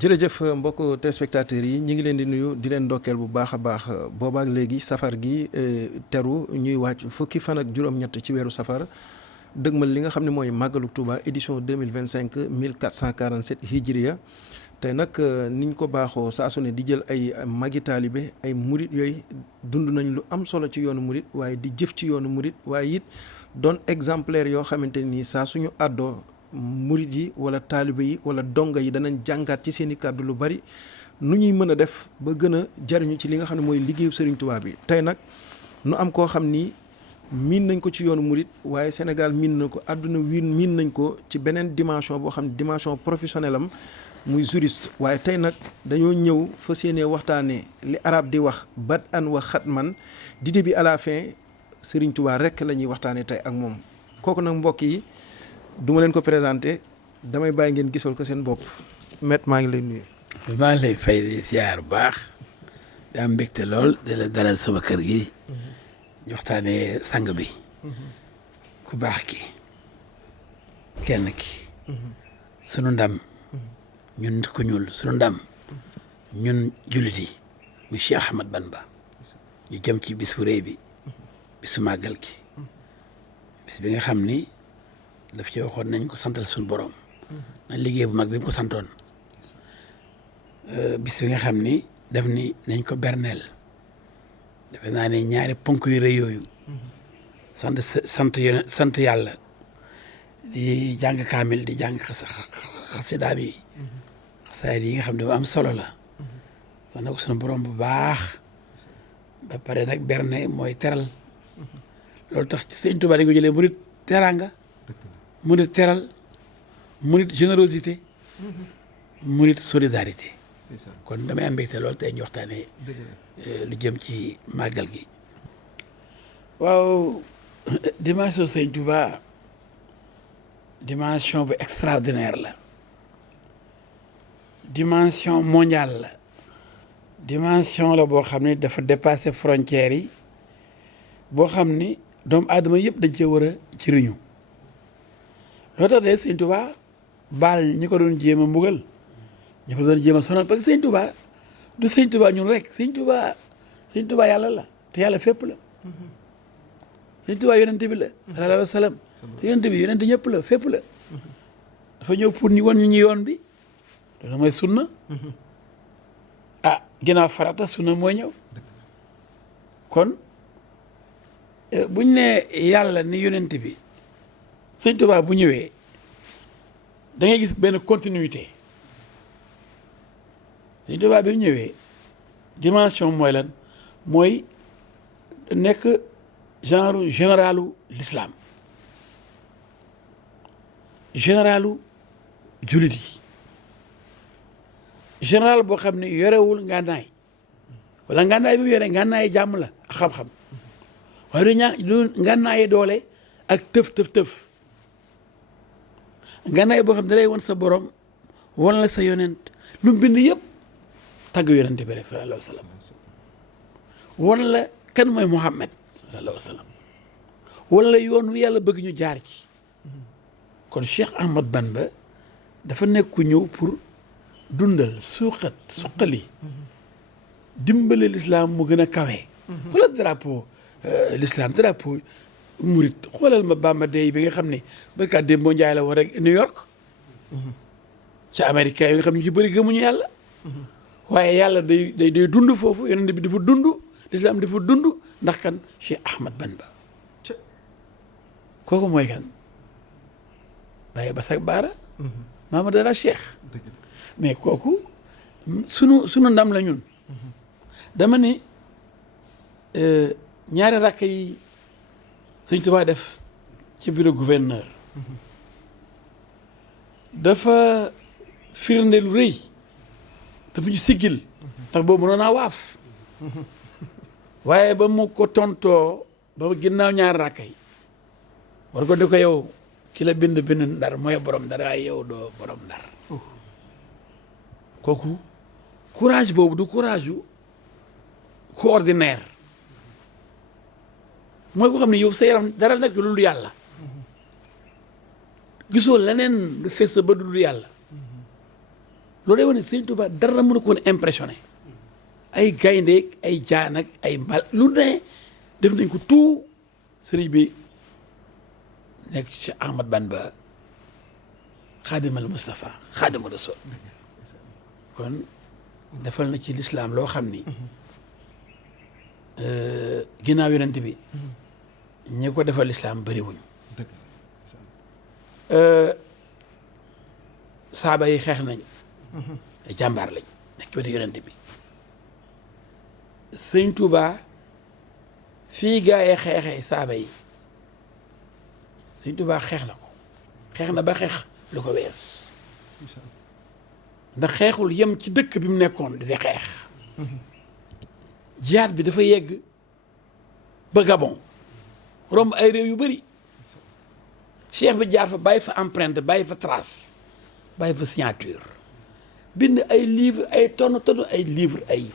jërëjëf mbokk téléspectateurs yi ñi ngi leen di nuyu di leen ndokkeel bu baax a baax boobaak léegi safar gi teru ñuy wàcc fukki fan ak juróom-ñett ci weeru safar dëgmal li nga xam ne mooy màggalu Touba édition 2025 1447 hijriya tey nag niñ ko baaxoo saa su ne di jël ay magi taalibe ay murit yooyu dund nañ lu am solo ci yoonu murit waaye di jëf ci yoonu murit waaye it doon exemplaire yoo xamante nii saa suñu àddoo murit yi wala taalibe yi wala donga yi danañ jàngaat ci seen i kàddu lu bari nu ñuy mën a def ba gën a jariñu ci li nga xam ne mooy liggéeyu Serigne Touba bi tey nag nu am koo xam ni miin nañ ko ci yoonu murit waaye Sénégal miin na ko àdduna miin nañ ko ci beneen dimension boo xam ne dimension professionnelle am muy juriste waaye tey nag dañoo ñëw fas yéene waxtaanee li arab di wax bad an wa xatman di début à la fin Serigne Touba rek la ñuy waxtaanee tey ak moom kooku nag mbokk yi duma leen ko présenté damay bàyyi ngeen gisal ko seen bopp Maître maa ngi lay nuyu. maa ngi lay fay di ziar bu baax di am mbégte lool di la dalal sama kër gi ñu waxtaanee sang bi ku baax ki kenn ki sunu ndam ñun nit ku ñuul sunu ndam ñun jullit yi mu Cheikh Ahmad Bamba ñu jëm ci bis bu rëy bi bisu màggal gi bis bi nga xam ni daf ci waxoon nañ ko santal suñu borom nañ liggéey bu mag bi mu ko santoon bis bi nga xam ni daf ni nañ ko berneel defe naa ne ñaari ponk yu rëy yooyu sant yàlla di jàng kaamil di jàng xasidaam yi xasaayid yi nga xam ne am solo la sant ko suñu borom bu baax ba pare nag berne mooy teral loolu tax ci Sëñ Tuubaa dañ ko jëlee murit teraanga murit teral murit générosité murit solidarité kon damay am mbégte loolu tey ñu waxtaanee lu jëm ci màggal gi waaw dimension Sëñ Touba dimension bu extraordinaire la dimension mondiale la dimension la boo xam ne dafa dépasser frontières yi boo xam ni doomu aadama yëpp dañ cee war a jëriñu loo tax de Sëñ Touba baal ñi ko doon jéem a mbugal ñi ko doon jéem a sonal parce que Sëñ Touba du Sëñ Touba ñun rek Sëñ Touba yàlla la te yàlla fépp la Sëñ Touba yonent bi la sallallahu alayhi wa sallam te yonent ñëpp la fépp la dafa ñëw pour ñu won ñu yoon bi loolu mooy sunna ginnaaw farata sunna mooy ñëw kon buñ ne yàlla ni yonent bi Sëñ Touba bu ñëwee da ngay gis benn continuité Sëñ Touba bi mu ñëwee dimension mooy lan mooy nekk genre généralu l'islam généralu jullit yi général boo xam ne yorewul ngànnaay wala ngànnaay bi mu yore ngànnaay jàmm la ak xam-xam waaye du ngànnaayi doole ak tëf ngànnaay boo xam ne da lay won sa borom won la sa yonent lu mu bind yëpp tàgg yonent bi rek sallallahu alayhi wa sallam won la kan mooy Muhammad sallallahu alayhi wa sallam wala yoon wi yàlla bëgg ñu jaar ci kon Cheikh Ahmad Bamba dafa nekk ku ñëw pour dundal suqali dimbale l'islam mu gën a kawe wala drapeau l'islam drapeau murit xoolal ma Bamba Day bi nga xam ne barka démb boo njaay la war rek New York ci américain yi nga xam ne ñu ci bëri gëmuñu yàlla waaye yàlla day dund foofu yonent bi dafa dund l'islam dafa dund ndax kan Cheikh Ahmad Bamba kooku mooy kan Baye Basak Baara Mamadou Dara Cheikh mais kooku sunu ndam la ñun dama ni ñaari rakk yi Sëñ Tuubaa def ci bureau gouverneur dafa firnde lu rëy dafa ñu siggil ndax boobu mënoon naa waaf waaye ba mu ko tontoo ba ginnaaw ñaari rakk yi war ko di ko yow ki la bind ndar mooy borom ndar waaye yow doo borom ndar kooku courage boobu du courage yu ku ordinaire mooy ko xam ne yow sa yaram dara nekk lu dul yàlla gisoo leneen lu fees sa ba dul yàlla loolu day wane Sëriñ Tuubaa dara mënu ko woon impressionné ay gayndeek ay jaan ak ay mbal lu ne def nañ ko tout sëriñ bi nekk ci Ahmad Bamba xaadimal Mustafa xaadimu Rasul kon defal na ci lislaam loo xam ni ginnaaw yonent bi ñi ko defal lislaam bëriwuñu saaba yi xeex nañ ay jàmbaar lañ nekk ci wetu yonent bi sëñ Tuubaa fii gaa yi xeexee saaba yi sëñ Tuubaa xeex na ko xeex na ba xeex lu ko wees ndax xeexul yem ci dëkk bi mu nekkoon di fi xeex jihaad bi dafa yegg ba Gabon romb ay réew yu bëri cheikh bi jaar fa bàyyi fa empreinte bàyyi fa trace bàyyi fa signature bind ay livre ay tonn ay livre ay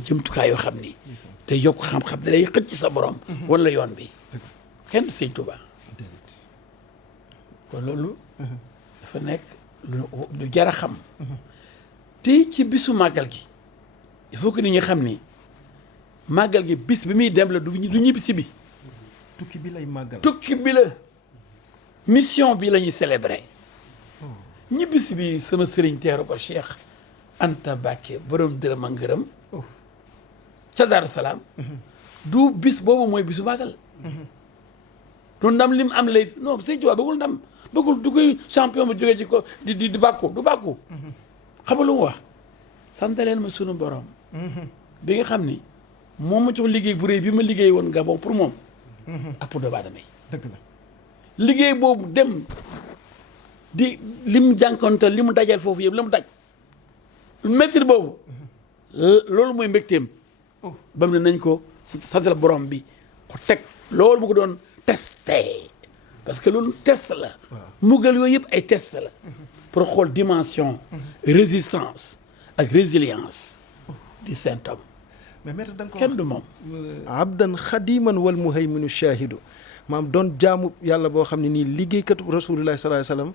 jëmtukaay yoo xam ni day yokk xam-xam da day xëcc sa borom wala yoon bi kenn du Sëñ Tuubaa kon loolu dafa nekk lu jar a xam te ci bisu màggal gi il faut que nit ñi xam ni màggal gi bis bi muy dem la du ñibbisi bi tukki bi lay màggal tukki bi la mission bi la ñuy célébrer ñibbisi bi sama sëriñ teeru ko Cheikh Anta Mbàkke borom dërëm a ngërëm ca Daaru Salaam du bis boobu mooy bisu màggal du ndam lim am lay non Sëñ Tuubaa bëggul ndam bëggul du koy champion ba jógee ci ko di bàkku du bàkku xam nga lu mu wax santaleen ma sunu borom bi nga xam ni moom ma jox liggéey bu réy bi ma liggéey woon Gabon pour moom ak pour doomu aadama yi dëgg la liggéey boobu dem di li mu jànkontal li mu dajal foofu yëpp la mu daj métti boobu loolu mooy mbégteem ba mu ne nañ ko santal borom bi ko teg loolu mu ko doon testé parce que loolu test la muggal yooyu yëpp ay test la pour xool dimension résistance ak résilience du saint homme mais maître da nga ko kenn du moom abdan xadiman wal muhayminu shahidu maam doon jaamu yàlla boo xam ne nii liggéeykatu rasulullah sallallahu alayhi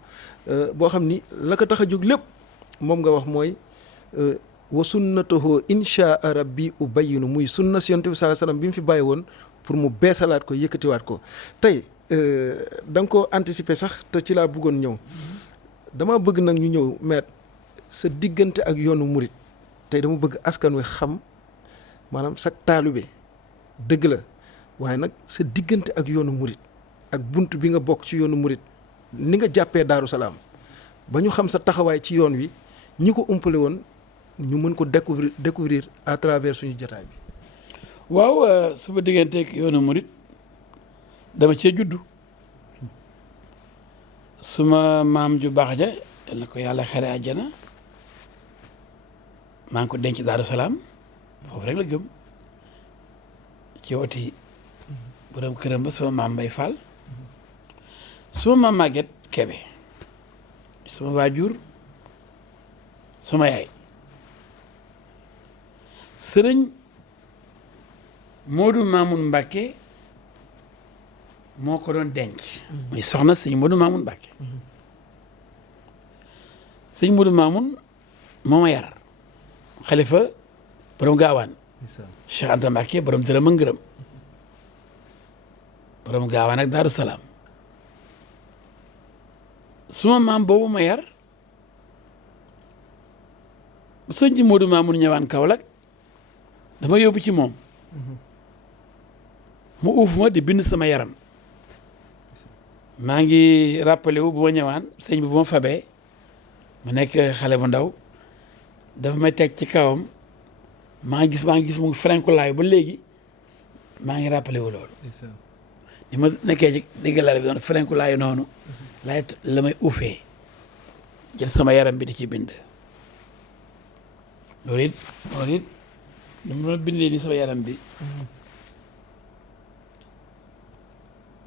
wasallam boo xam ni la ko tax a jóg lépp moom nga wax mooy wa sunnatahu insha rabbi ubayinu muy sunna si yonent bi sallallahu alayhi wasallam bi mu fi bàyyi woon pour mu beesalaat ko yëkkatiwaat ko tey da nga ko anticiper sax te ci laa bëggoon ñëw dama bëgg nag ñu ñëw maître sa diggante ak yoonu murit tey dama bëgg askan wi xam maanaam sa taalibe dëgg la waaye nag sa diggante ak yoonu murit ak bunt bi nga bokk ci yoonu murit ni nga jàppee Daaru Salaam ba ñu xam sa taxawaay ci yoon wi ñi ko umpale woon ñu mën ko découvrir à travers suñu jotaay bi. waaw sama diggante ak yoonu murit dama cee juddu suma maam ju baax ja yal na ko yàlla xere àjjana maa ngi ko denc Daaru Salaam foofu rek la gëm ci woti borom këram ba sama maam Mbay Fall suma maam Maguette Kébé sama waajur sama yaay sëriñ Modou Mamoun Mbacke moo ko doon denc muy soxna sëñ Modou Mamoun Mbacke sëñ Modou Mamoun moo ma yar xalifa borom gaawaan Cheikh Anta Mbacke borom dërëm ak ngërëm borom gaawaan ak Daaru Salaam suma maam boobu ma yar sëñ ci Modou Mamoun ñëwaan Kaolack dama yóbbu ci moom mu uuf ma di bind sama yaram maa ngi rappelé wu bu ma ñëwaan sëñ bi bu ma fabee mu nekk xale bu ndaw dafa may teg ci kawam maa ngi gis mu frenkulaayu ba léegi maa ngi rappelé wu loolu ni ma nekkee ci digg lal bi noonu frenkulaayu noonu laay la may uufee jël sama yaram bi di ci bind loolu it ni ma bindee ni sama yaram bi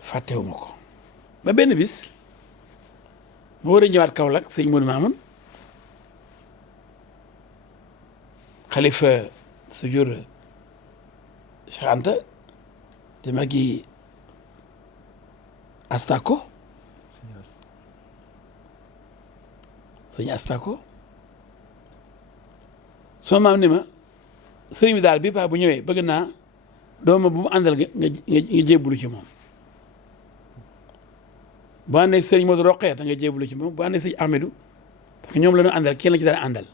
fàttewuma ko ba benn bis ma war a ñëwaat Kaolack sëñ Modou Mamoun xalifa su jur Cheikh Anta te magi Astako sëñ Astako sama maam ni ma sëriñ bi daal bii paa bu ñëwee bëgg naa dooma bu mu àndal nga jébbalu ci moom bu àndee sëriñ Modou Roqee da nga jébbalu ci moom bu àndee sëriñ Ahmedou parce que ñoom la ñu àndal kenn la ci daan àndal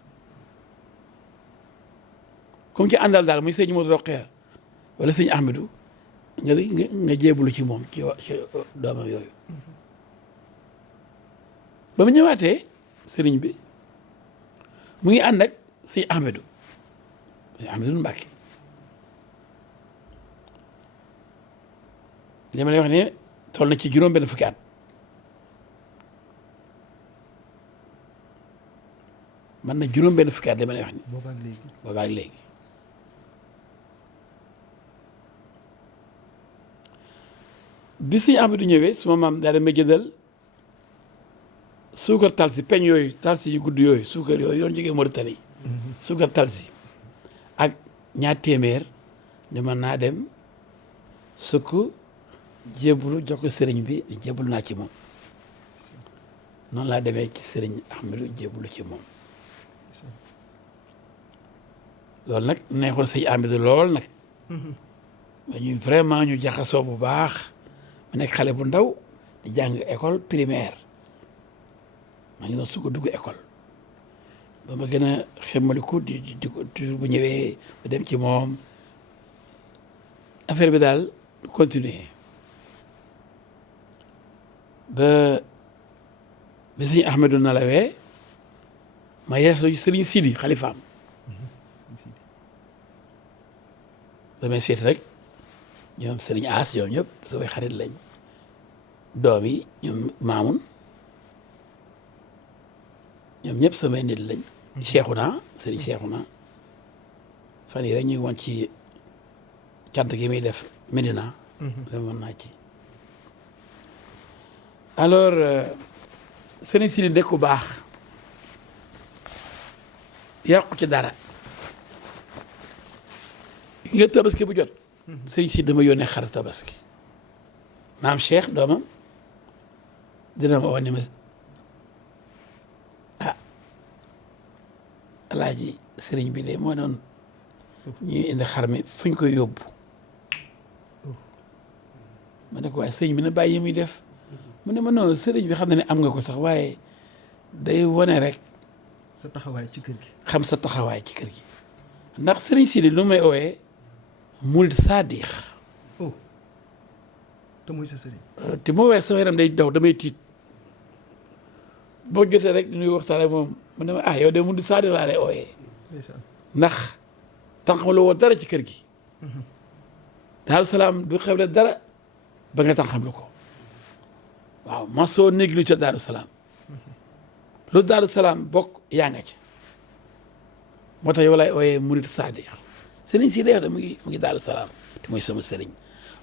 comme ci àndal daal muy sëriñ Modou Roqee wala sëriñ Ahmedou nga jébbalu ci moom ci doomam yooyu ba mu ñëwaatee sëriñ bi mu ngi ànd ak sëriñ Ahmedou Mbàkke li ma lay wax ne toll na ci juróom benn fukki at man na juróom benn fukki at li ma lay wax ni boobaak léegi bi sëñ Ahmadu ñëwee suma maam daal dama jëndal suukar talsi peñ yooyu talsi yu gudd yooyu suukar yooyu doon jógee Mauritanie suukar talsi ak ñaar téeméer ne man naa dem sukk jébbalu jox ko sëriñ bi jébbalu naa ci moom noonu laa demee ci sëriñ Ahmadu jébbalu ci moom loolu nag neexoon sëñ Ahmadu lool nag ba ñu vraiment ñu jaxasoo bu baax ma nekk xale bu ndaw di jàng école primaire ma ngi doon sukk dugg école ba ma gën a xemmaliku di toujours bu ñëwee ba dem ci moom affaire bi daal continuer ba bi sëñ Ahmadu nalawee ma yeesu sëriñ Sidi xalifaam damay seet rek ñoom sëriñ As ñoom ñëpp samay xarit lañ doom yi ñoom Maamun ñoom ñëpp samay nit lañ Cheikhouna sëriñ Cheikhouna fan yi rek ñu ngi woon ci cant gi muy def Medina demoon naa ci alors sëriñ Sidi nekk ku baax yàqu ci dara nga tabaski bu jot sëriñ Sidi dama yónnee xar tabaski maam Cheikh doomam dina ma wax ne ma alaaji sëriñ bi de moo doon ñuy indi xar mi fuñ koy yóbbu ma ne ko waaye sëriñ bi na bàyyi muy def mu ne ma non sëriñ bi xam na ne am nga ko sax waaye day wane rek sa taxawaay ci kër gi xam sa taxawaay ci kër gi ndax sëriñ Sidi lu may ooyee murid saadix te muy sa sëriñ te moo wees sama yaram day daw damay tiit boo jotee rek ñuy waxtaan ak moom mu ne ma yow de murid saadix laa lay ooyee ndax tànqam la woo dara ci kër gi Daaru Salaam du xewle dara ba nga tànqam lu ko waaw ma soo négli ca Daaru Salaam lu Daaru Salaam bokk yaa nga ca moo tax yow lay ooyee murid saadix sëriñ si deex de mu ngi Daaru Salaam te mooy sama sëriñ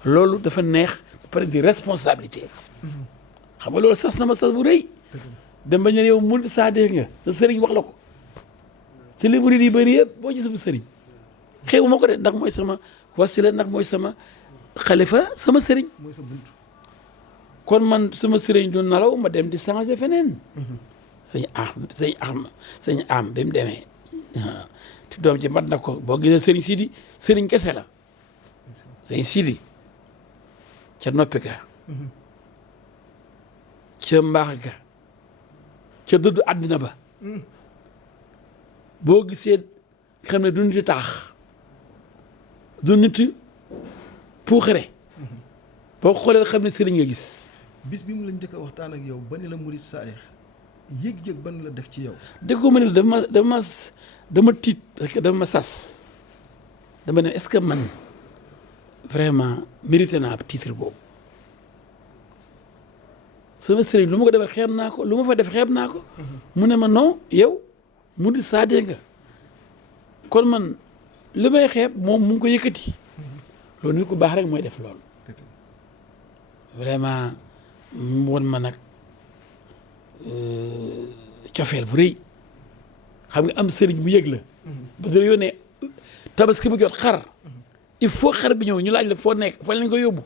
loolu dafa neex ba pare di responsabilité xam nga loolu sas na ma sas bu rëy dem ba ñu ne yow murid saadix nga sa sëriñ wax la ko si li murid yi bëri yëpp boo ci sama sëriñ xeebu ma ko de ndax mooy sama wasila ndax mooy sama xalifa sama sëriñ mooy sa bunt kon man sama sëriñ du nalaw ma dem di changer feneen sëñ am bi mu demee te doom ji mat na ko boo gisee sëriñ Sidi sëriñ kese la sëriñ Sidi ca noppi ga ca mbaax ga ca dëddu àddina ba boo gisee xam ne du nit taax du nit puuxare boo xoolee xam ne sëriñ nga gis bis bi mu la njëkk a waxtaan ak yow ba ni la murid saadix yëg-yëg ban la def ci yow déggoo ma ne dama tiit parce que dafa ma sas dama ne est-ce que man vraiment mérité naa titre boobu sama sëriñ lu ma ko defal xeeb naa ko lu ma fa def xeeb naa ko mu ne ma non yow murid saadix nga kon man li may xeeb moom mu ngi ko yëkkati loolu nit ku baax rek mooy def loolu vraiment mu won ma nag cofeel bu rëy xam nga am sëriñ bu yëg la ba dara yónnee tabaski bu jot xar il faut xar bi ñëw ñu laaj la foo nekk fan lañ ko yóbbu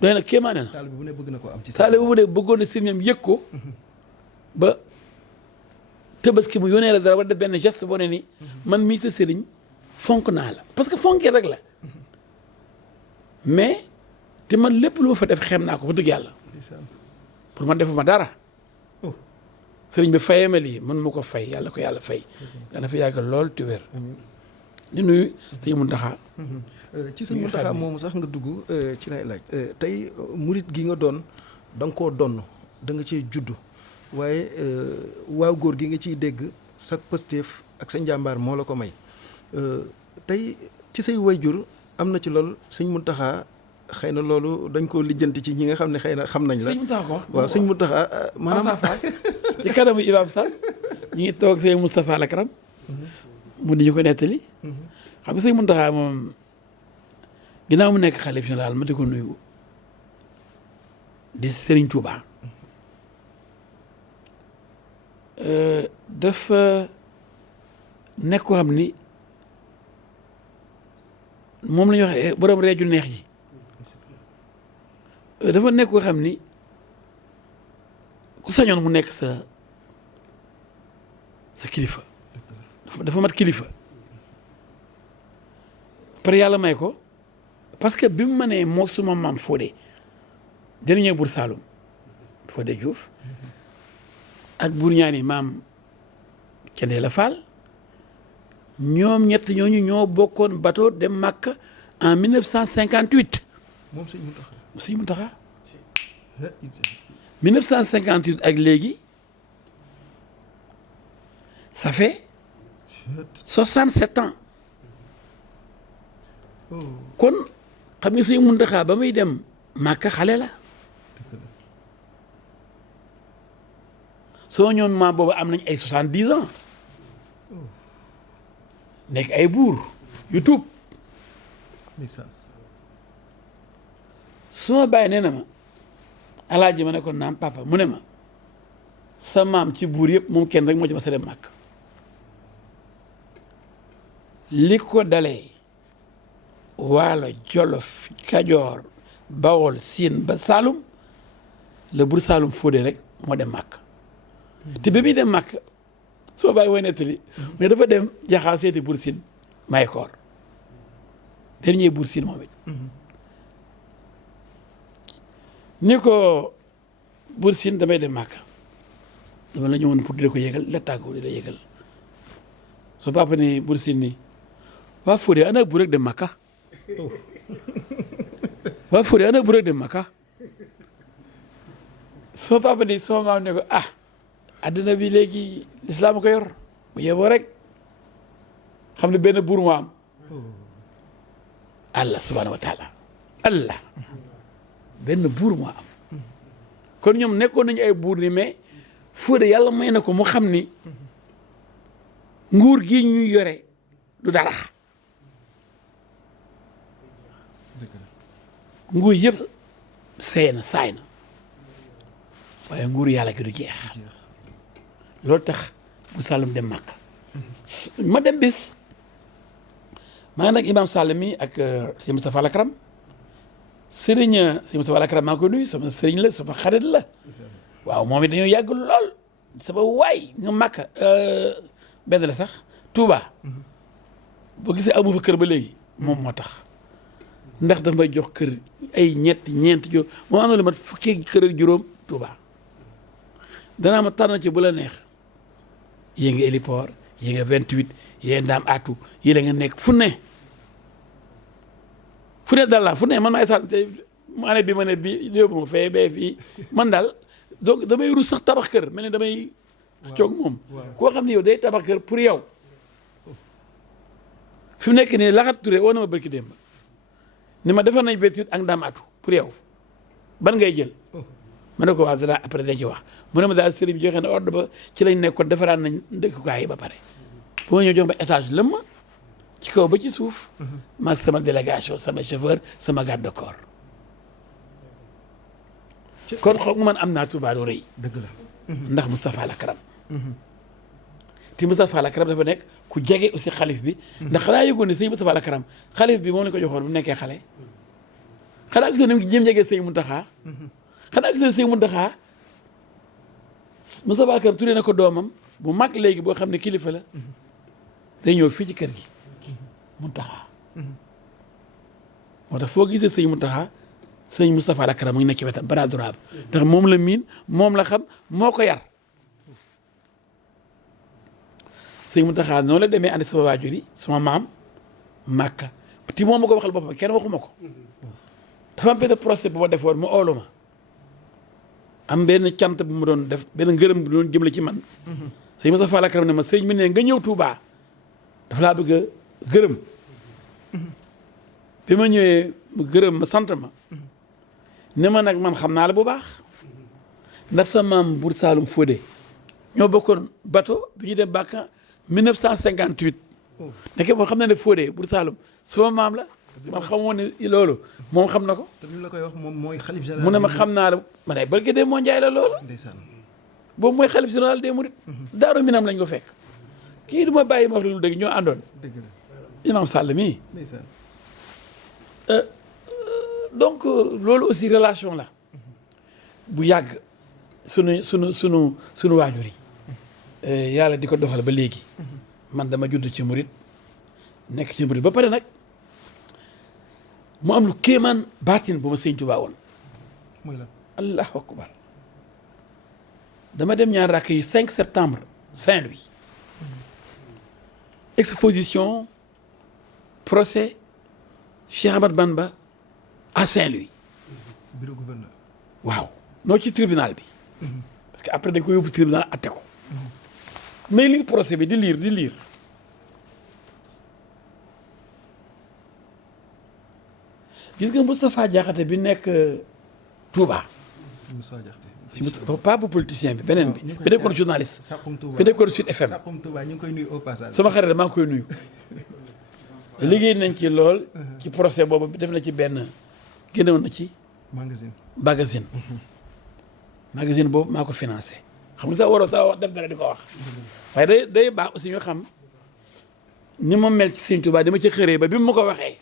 doy na kéemaane na taalibe bu ne bëgg na ko am ci taalibe bu ne bëggoon na sëriñam yëg ko ba Tabaski mu yónnee la dara war def benn geste boo ne ni man mii sa sëriñ fonk naa la parce que fonkee rek la mais te man lépp lu ma fa def xem naa ko ba dëgg yàlla pour man defuma dara sëriñ bi fayee ma lii man ma ko fay yàlla ko yàlla fay yàlla fa yàgg lool te wér di nuyu sëñ Muntaxa ci sëñ Muntaxa moomu sax nga dugg ci lay laaj tey murit gi nga doon da nga koo donn da nga cee juddu waaye waaw góor gi nga ciy dégg sa pëstéef ak sa njàmbaar moo la ko may tey ci say wayjur am na ci lool sëñ Muntaxa xëy na loolu dañ koo lijjanti ci ñi nga xam ne xëy na xam nañ la sëñ Muntaxa ko waaw sëñ Muntaxa maanaam ci kanamu Imaam Sall ñu ngi toog sëñ Moustapha Lakram mu di ñu ko nettali xam nga sëñ Muntaxa moom ginnaaw mu nekk xalif général ma di ko nuyu di Serigne Touba dafa nekk ko xam ni moom la ñuy wax borom reeju neex ji dafa nekk ko xam ni ku sañoon mu nekk sa kilifa dafa mat kilifa par yàlla may ko parce que bi mu ma nee moo suma maam Fodé dernier buur Saloum Fodé Diouf ak buur ñaani maam Kendé la Fall ñoom ñett ñooñu ñoo bokkoon bateau dem Makka en 1958 moom sëñ Muntaxa sëñ Muntaxa 1958 ak léegi ça fait 67 ans kon xam nga sëñ Muntaxa ba muy dem Makka xale la soo ñoom maa boobu am nañ ay 70 ans nekk ay buur yu tuub su ma bàyyi nee na ma alaaji ma ne ko naam papa mu ne ma sa maam ci buur yëpp moom kenn rek moo ci ma sa dem màkk li ko dalee waalo jolof kajoor bawol siin ba saalum la buur saalum Fodé rek moo dem màkk te ba muy dem màkk soo bàyyi woy nettali mais dafa dem jaxaaw seeti buur siin may koor dernier buur siin moom it ni ko buur siin damay dem màkk dama la ñëwoon pour di la ko yëgal la tàggu di la yëgal soo papa ni buur siin ni waa Fodé ana buur rek dem màkka waa Fodé ana buur rek dem màkka soo papa ni soo maam ne ko addina bi léegi lislaam ko yor bu yeboo rek xam ne benn buur moo am allah subhanahu wa taala allah benn buur moo am kon ñoom nekkoon nañu ay buur ni mais Fodé yàlla may na ko mu xam ni nguur gi ñuy yore du dara nguur yëpp seey na saay na waaye nguuru yàlla gi du jeex loolu tax bu Saloum dem Makka ma dem bis maa ngi nag Imam Sall mi ak sëñ Moustapha Lakram sëriñ Moustapha Lakram maa ngi koy nuyu sama sëriñ la sama xarit la waaw moom it dañoo yàgg lool sama waay nga Makka benn la sax Touba boo gisee amu fa kër ba léegi moom moo tax ndax daf may jox kër ay ñeent jo moom am na lu mat fukki kër ak juróom Touba danaa ma tànn ci bu la neex yée nga héliport yée nga 28 yée ndaam atu yi la nga nekk fu ne dal la fu ne man maay sant mu année bi ma ne bi léebu ma fee bee fii man daal donc damay rus sax tabax kër mel ne damay coog moom koo xam ne yow day tabax kër pour yow fi mu nekk nii laxat Touré woo na ma barki démb ni ma defar nañ 28 ak ndaam atu pour yow ban ngay jël ma ne ko waa dara après da ci wax mu ne ma daal sëriñ bi joxe na ordre ba ci lañ nekkoon defaraan nañ dëkkukaay yi ba pare bu ma ñëw jox ma étage lëmm ci kaw ba ci suuf ma sama délégation sama chauffeur sama garde de corps kon xoog man am naa Touba doo rëy dëgg la ndax Moustapha Lakram te Moustapha Lakram dafa nekk ku jege aussi xalif bi ndax xanaa yëgoon ne sëñ Moustapha Lakram xalif bi moom lañ ko joxoon bu nekkee xale xanaa gisoon ni mu jéem jege sëñ Muntaxa xanaa gisoon sëñ Muntaxa Moustapha Lakram tuddee na ko doomam bu mag léegi boo xam ne kilifa la day ñëw fii ci kër gi Muntaxa moo tax foo gisee sëñ Muntaxa sëñ Moustapha Lakram mu ngi nekk ci wetam bras droit ndax moom la miin moom la xam moo ko yar sëñ Muntaxa noonu la demee andi sama waajur yi sama maam Màkka ti moom ma ko waxal boppam kenn waxuma ko dafa am benn procès bu ma defoon mu oolu ma am benn cant bu ma doon def benn ngërëm bu doon jëmale ci man sëñ Moustapha Lakram ne ma sëñ mi ne nga ñëw Touba dafa laa bëgg a gërëm bi ma ñëwee mu gërëm ma sant ma ne ma nag man xam naa la bu baax ndax sa maam Buur Saalum Fodé ñoo bokkoon bateau bi ñu dem Bàkka 1958 nekk moom xam na ne Fodé Buur Saalum sama maam la man xamoon ne loolu moom xam na ko. te li la koy wax moom mooy xalif général mu ne ma xam naa la ma ne barke de moo njaay la loolu. ndeysaan boobu mooy xalif général des mourides. Daaru Minam lañ ko fekk. kii du ma bàyyi ma wax lu dëgg ñoo àndoon. dëgg la Imam Sall mii. ndeysaan donc loolu aussi relation la bu yàgg sunu waajur yi yàlla di ko doxal ba léegi man dama judd ci murit nekk ci murit ba pare nag mu am lu kéemaan baatin bu ma sëñ Tuubaa woon mooy la allahu akbar dama dem ñaar rakk yi 5 septembre Saint-Louis exposition procès Cheikh Ahmad Bamba à Saint-Louis bureau gouverneur waaw noo ci tribunal bi parce que après dañ ko yóbbu tribunal atte ko mais lire procès bi di lire gis nga Moustapha Diakhaté bi nekk Touba pas bu politicien bi beneen bi bi nekkoon journaliste bi nekkoon Sud FM ñu ngi koy nuyu au passage sama xarit maa ngi koy nuyu liggéey nañ ci lool ci procès boobu def na ci benn génnewoon na ci magazine boobu maa ko financé xam nga sax waroo sax def dara di ko wax waaye day baax aussi ñu xam ni ma mel ci Sëñ Tuubaa dama ci xëree ba bi mu ma ko waxee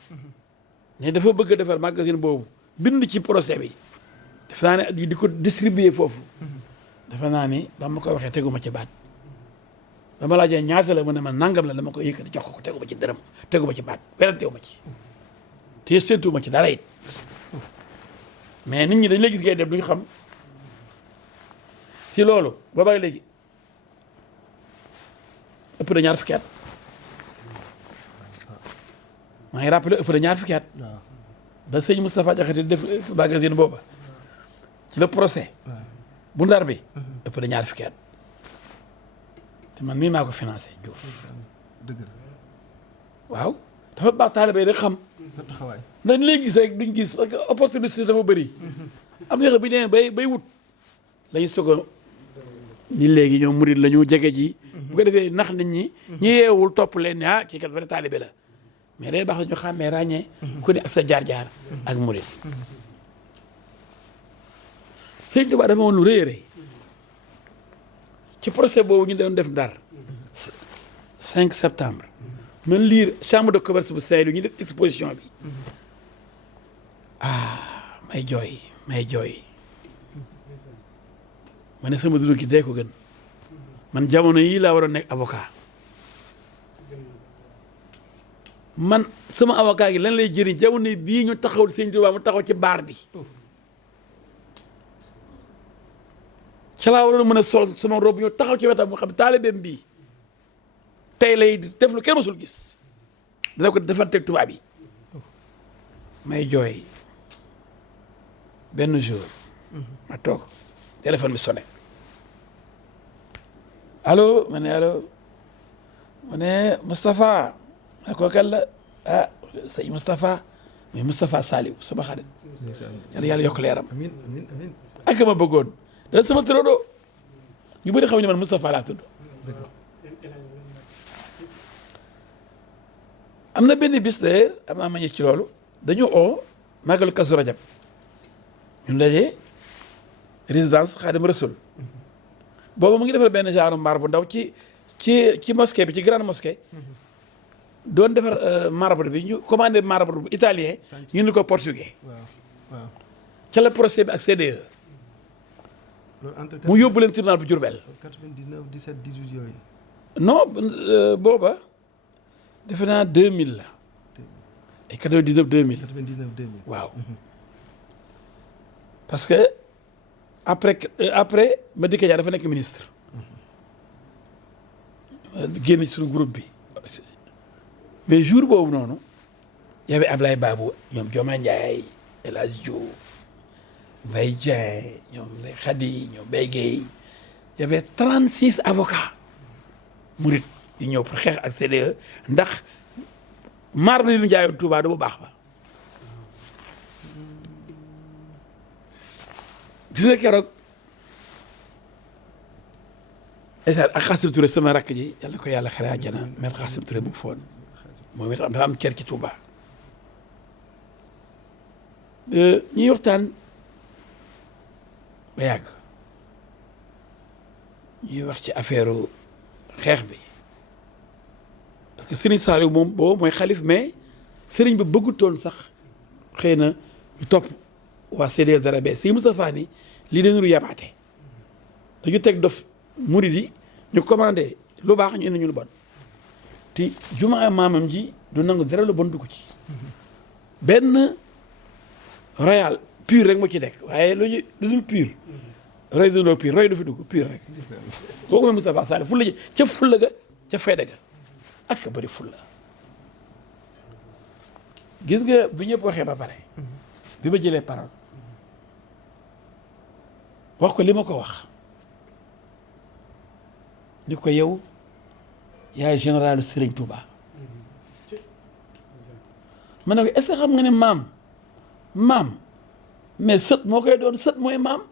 ne dafa bëgg a defar magazine boobu bind ci procès bi def naa ne di ko distribuer foofu dafa naa ni ba ma ko waxee teguma ci baat ba ma laajee ñaata la mu ne ma nangam la dama ko yëkkati jox ko teguma ci dërëm teguma ci baat werantewuma ci te séentuwuma ci dara it mais nit ñi dañ lay gis ngay def duñu xam ci loolu boobaag léegi ëpp na ñaar fukki at maa ngi rappelé ëpp na ñaar fukki at ba sëñ Moustapha Diakhaté def magazine booba ci le procès bu Ndar bi ëpp na ñaar fukki at te man mii maa ko financé Diouf dëgg la waaw dafa baax taalibe rek xam sa taxawaay dañ lay gis rek duñ gis parce que opportunité dafa bëri am na bi demee bay wut lañu soog ni léegi ñoom murid la ñu jege ji bu ko defee nax nit ñi ñi yeewul topp leen ne kii kat vrai taalibe la mais day baax ñu xàmmee ràññee ku ne ak sa jaar-jaar ak murid Sëñ Tuubaa dafa woon lu rëy a rëy ci procès boobu ñu doon def Ndar 5 septembre man lire chambre de commerce bu Saint-Louis ñu def exposition bi may jooy ma ne sama dund gi dee ko gën man jamono yii laa war a nekk avocat man sama avocat gi lan lay jëriñ jamono bii ñu taxaw Sëñ Tuubaa mu taxaw ci baar bi ca laa waroon mën a sol sama robe ñu taxaw ci wetam mu xam taalibeem bii tey lay def lu kenn mësul gis dana ko defanteeg tubaab yi may jooy benn jour ma toog téléphone bi sonné allo ma ne allo ma ne Moustapha ma ne ko kan la sëñ Moustapha mais Moustapha Saliou sama xarit yàlla yokk leeram amiin amiin amiin ak ma bëggoon dana sama tërëdoo ñu bëri xam ne man Moustapha laa tudd am na benn bis d'ailleurs am naa mañe ci loolu dañu oo màggalu Kazu Rajab ñun dajee résidence Xaadim Rasul boobu mu ngi defar benn genre mbaar bu ndaw ci mosquée bi ci grande mosquée doon defar marbre bi ñu commandé marbre bu italien ñu ni ko portugais waaw ca la procès bi ak CDE mu yóbbu leen tribunal bu Diourbel. 99 17 18 yooyu. non booba defe naa 2000 la. ay 99 2000. 99 2000 waaw. parce que après Madické Niang dafa nekk ministre. génn ci suñu groupe bi. mais jour boobu noonu y avait Ablaye Babou ñoom Dioma Ndiaye El Hadj Diouf Mbaye Dieng ñoom Ndeye Khady ñoom Mbaye Guèye y avait 36 avocats murit yi ñëw pour xeex ak CDE ndax marbre bi mu jaayoon Touba du bu baax ba. gis nga keroog ak Xasim Touré sama rakk ji yàlla ko yàlla xare àjjana maître Xasim Touré mu foon moom it dafa am cër ci Touba. ñuy waxtaan ba yàgg ñuy wax ci affaire xeex bi parce que Serigne Saliou moom boobu mooy xalif mais Serigne bi bëggutoon sax xëy na ñu topp waa CDE dara be si Moustapha ni lii de nuru yabaate dañu teg dof murid yi ñu commandé lu baax ñu indi ñu lu bon te jumaa maamam ji du nangu dara lu bon dugg ci benn royal pur rek moo ci nekk waaye lu dul pur roy dunoo pur roy du fi dugg pur rek kooku mooy Moustapha Sall fulla ji ca fulla ga ca fayda ga ak bëri fulla gis nga bi ñëpp waxee ba pare bi ma jëlee parole wax ko li ma ko wax ni ko yow yaay général Serigne Touba ma ne ko est-ce que xam nga ne maam mais sët moo koy doon sët mooy maam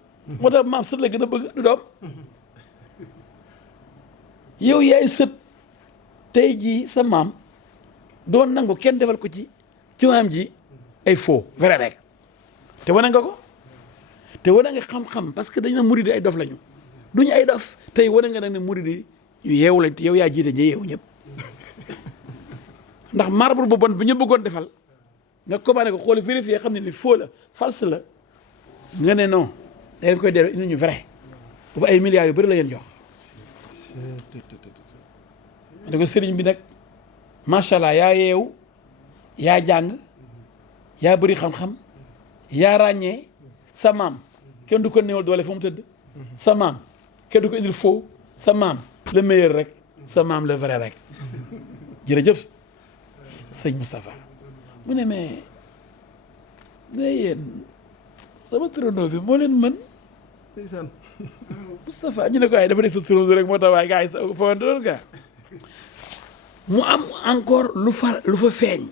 moo tax maam sët la gën a bëgg du doom yow yaay sët tey jii sa maam doon nangu kenn defal ko ci jumaam ji ay faux vrai rek te wane nga ko te wane nga xam-xam parce que dañ na murid ay dof lañu duñu ay dof tey wane nga nag ne murid yi ñu yeewu lañ te yow yaa jiite ñi yeewu ñëpp ndax marbre bu bon bi ñu bëggoon defal nga commandé ko xool vérifier xam ne ni faux la false la nga ne non da ngeen koy delloo indi ñu vrai boobu ay milliards yu bëri la ngeen jox. da ko sëriñ bi nag macha allah yaa yeewu yaa jàng yaa bëri xam-xam yaa ràññee sa maam kenn du ko néewal doole fa mu tëdd. sa maam kenn du ko indil faux sa maam le meilleur rek sa maam le vrai rek jërëjëf sëñ Moustapha. mu ne mais yéen sama turandoo bi moo leen mën Moustapha ñu ne ko waaye dafa nekk sa turandoo rek moo tax waaye gars yi foo doon gaa mu am encore lu fa feeñ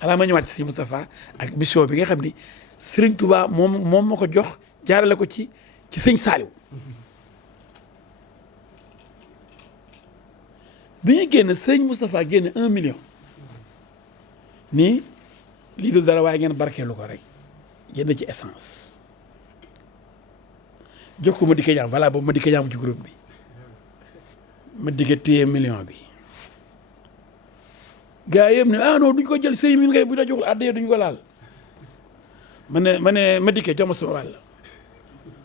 alaa ma ñëwaat ci sëñ Moustapha ak mission bi nga xam ni Serigne Touba moom ma ko jox jaarale ko ci sëñ Saliou bi ñu génn sëñ Moustapha génn 1 million nii lii du dara waaye ngeen barkeelu ko rek jënd ci essence jox ko Madické Niang voilà boobu Madické Niang ci groupe bi Madické téye million bi gars yëpp ne ah non duñ ko jël sëriñ mi ngay bu la joxul àddee duñ ko laal ma ne Madické jox ma sama wàll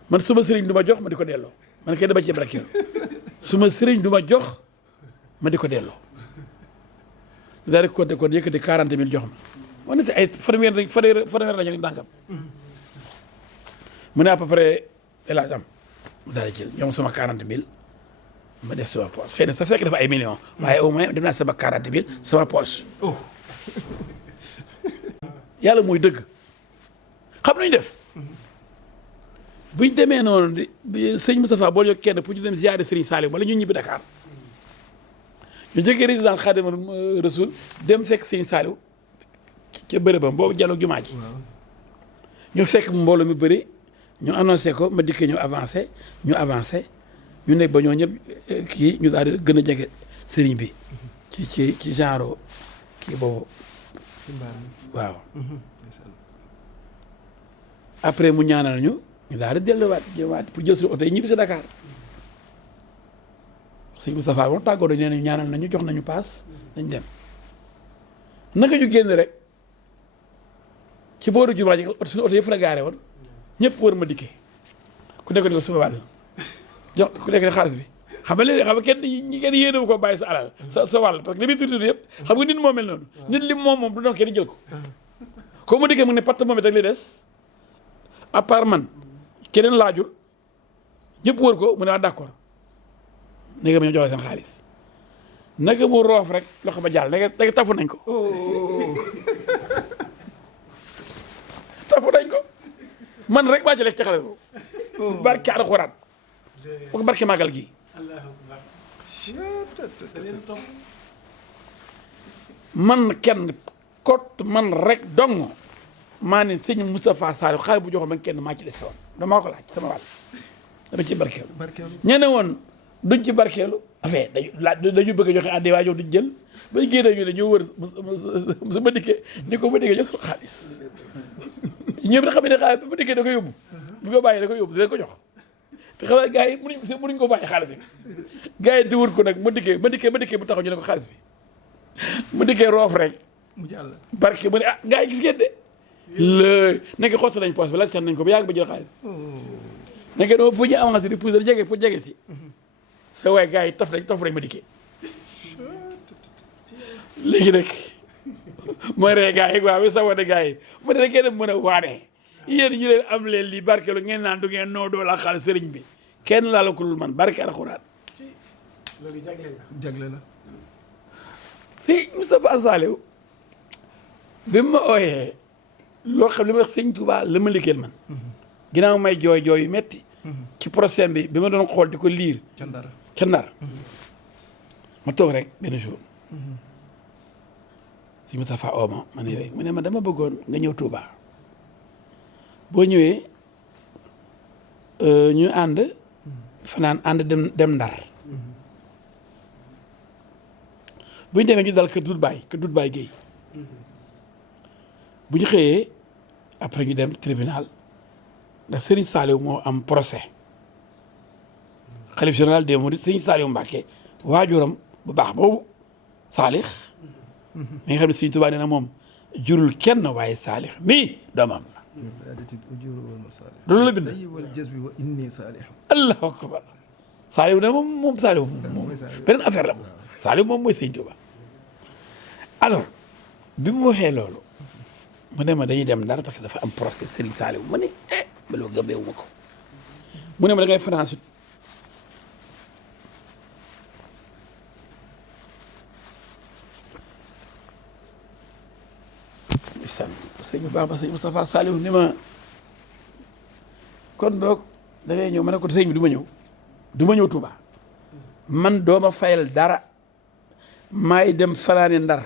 man suma sëriñ du ma jox ma di ko delloo man kay dama ci barkeelu suma sëriñ du ma jox ma di ko delloo daal di compter kon yëkkati 40 000 jox ma on était ay fanweer la ñu dànkam mu ne à peu près élage am mu daal di jël ñoom sama 40 000 ma def sama poche xëy na sa fekk dafa ay millions waaye au moins dem naa sama 40 000 sama poche yàlla mooy dëgg xam nañu def buñ demee noonu di sëñ Moustapha boo ñu kenn pour ñu dem ziyaare Serigne Saliou wala ñu ñibbi Dakar ñu jógee résidence Khadimou Rassoul dem fekk Serigne Saliou ca bërëbam boobu jàlloog jumaa ji ñu fekk mbooloo mi bëri ñu annoncé ko ma dikkee ñu avancé ñu nekk ba ñoo ñëpp kii ñu daal di gën a jege sëriñ bi ci genre kii boobu waaw après mu ñaanal ñu daal di delluwaat pour jël suñu oto yi ñibbi si Dakar sëñ Moustapha moom tàggoo dañ nee ñaanal nañu jox nañu paas dañ dem naka ñu génn rek ci booru jumaa ji suñu oto yëpp la gaare woon ñëpp wër ma dikkee ku nekk ni ko suba wàll jox ku nekk ni xaalis bi xam nga léegi xam nga kenn yéene ko bàyyi sa alal sa wàll parce que li muy tudd yëpp xam nga nit moo mel noonu nit li moom du doon kenn jël ko comme mu dikkee mu ne patt moom it ak li des à part man keneen laajul ñëpp wër ko mu ne waa d'accord néega ma ñoo jox la seen xaalis naka mu roof rek loxo ba jàll naka tafu nañ ko tafu nañ ko man rek baa ci lekk ci xale boobu barke Alxuraan ak barke màggal gi man kenn kot man rek dong maa ne sëñ Moustapha Sall xaalis bu joxoon man kenn maa ci des woon damaa ko laaj sama wàll dama ci barkeelu ñene woon duñ ci barkeelu affaire dañu bëgg a joxe àddee waa jox duñ jël bañ génnee ñu ne ñoo wër su ma dikkee ni ko ma dikkee jox suñu xaalis ñoom da xam ne xaalis ba dikkee da ko yóbbu bu ko bàyyi da ko yóbbu dinañ ko jox te xam nga gars yi mënuñ ko bàyyi xaalis bi gars yi di wër ko nag ma dikkee bu taxaw ñu ne ko xaalis bi mu dikkee roof rek mu jàll barke mu ne ah gars yi gis ngeen de léegi nekk xotti nañ poche bi la seen nañ ko ba yàgg ba jël xaalis nekk doo fu ñu avancé di pousse pour jege si sa waay gars yi taf nañ ma dikkee léegi nag mooy ree gars yi waaw sa wane gars yi mu ne da ngeen mën a waane yéen ñi leen am leen lii barkeelu ngeen naan du ngeen noo doo la xaalis sëriñ bi kenn laa la ko lul man barke Alxuraan loolu jagle la si Moustapha Saliou bi ma ooyee loo xam li ma wax sëñ Touba la ma liggéeyal man ginnaaw may jooy yu metti ci procès bi ma doon xool di ko liir ca Ndar ma toog rek benn jour si Moustapha ooma ma ne mu ne ma dama bëggoon nga ñëw Touba boo ñëwee ñu ànd fanaan ànd dem Ndar bu ñu demee ñu dal kër Doudou Baye Guèye bu ñu xëyee après ñu dem tribunal ndax Serigne Saliou moo am procès xalif général des mourides Serigne Saliou Mbacké waajuram bu baax boobu Saalix mi nga xam ne Serigne Touba nee na moom jurul kenn waaye Saalix mii doomam la loolu la bind allahu akbar Saliou ne moom Saliou moom beneen affaire la moom Saliou moom mooy Serigne Touba alors bi mu waxee loolu mu ne ma dañuy dem Ndar parce que dafa am procès Serigne Saliou ma ne ba loolu gëmbeewu ma ko mu ne ma da ngay France sëñ bu baax ba sëñ Moustapha Saliou ni ma kon boog da ngay ñëw ma ne ko sëñ bi du ma ñëw Touba man dooma fayal dara maay dem fanaane Ndar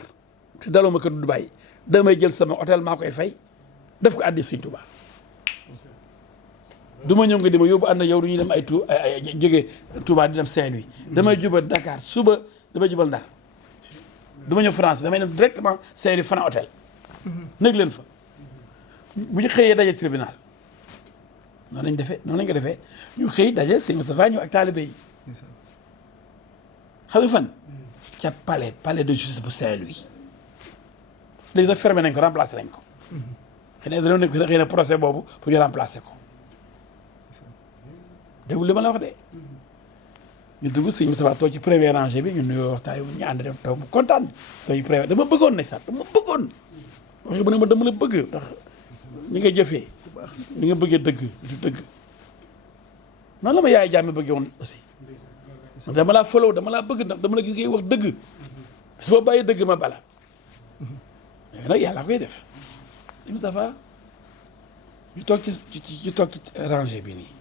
te daloo ma kër du bàyyi damay jël sama hôtel maa koy fay def ko àddi sëñ Touba du ma ñëw nga di ma yóbbu ànd yow du ñuy dem ay jóge Touba di dem Saint-Louis damay jubal Dakar suba damay jubal Ndar du ma ñëw France damay dem directement Saint-Louis fanaan hôtel nekk leen fa bu ñu xëyee daje tribunal noonu lañ ko defee ñu xëy daje sëñ Moustapha ñëw ak taalibe yi xam nga fan ca palais de justice bu Saint-Louis léegi sax fermé nañ ko remplacé nañ ko xëy na dañoo nekk xëy na procès boobu pour ñu remplacé ko dégg li ma la wax de ñu dugg sëñ Moustapha toog ci premier rangée bi ñu nuyoo waxtaan ñu ànd dem taw bu kontaan sooy premier dama bëggoon ne sax dama bëggoon waxee bu ne ma dama la bëgg ndax ñi nga jëfee ni nga bëggee dëgg du dëgg noonu la ma yaay jàmme bëggee woon aussi dama laa follow dama laa bëgg ndax dama la gis ngay wax dëgg su ma bàyyi dëgg ma bala léegi nag yàlla koy def sëñ Moustapha ñu toog ci rangée bi nii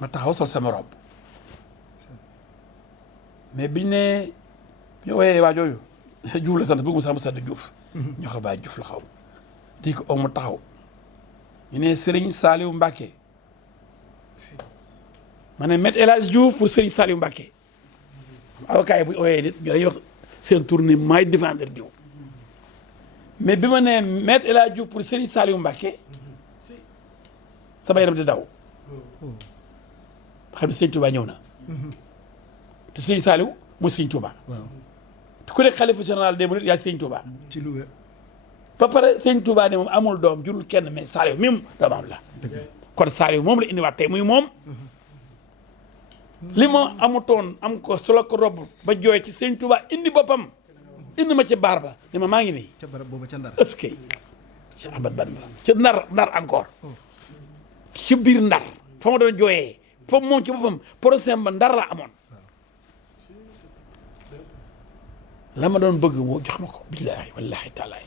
ma taxaw sol sama robe mais biñ ne ñu woyee waa jooju Diouf la sant bëgg mu sax mu sant Diouf ñu ko bàyyi Diouf la xaw di ko mu taxaw ñu ne Serigne Saliou Mbacké ma ne Maître El Hadji Diouf pour Serigne Saliou Mbacké avocat yi bu ooyee nit ñu dañuy wax seen tour ni maay défendre diw mais bi ma nee Maître El Hadji Diouf pour Serigne Saliou Mbacké sama yaram di daw xam ne Serigne Touba ñëw na te Serigne Saliou mooy Serigne Touba te ku nekk xalifa général des mourides yaa Serigne Touba ci lu wér ba pare Serigne Touba ne moom amul doom jurul kenn mais Saliou même doomam la kon Saliou moom la indiwaat tey muy moom li ma amutoon am ko solo ko robb ba jooy ci sëñ Touba indi boppam indi ma ci baar ba ni ma maa ngi nii ca barab booba ca Ndar. est-ce que ci Ahmad Bamba ci Ndar encore ci biir Ndar fa ma doon jooyee fa moom ci boppam procès ba Ndar la amoon la ma doon bëgg moo jox ma ko billaahi wallaahi taalaay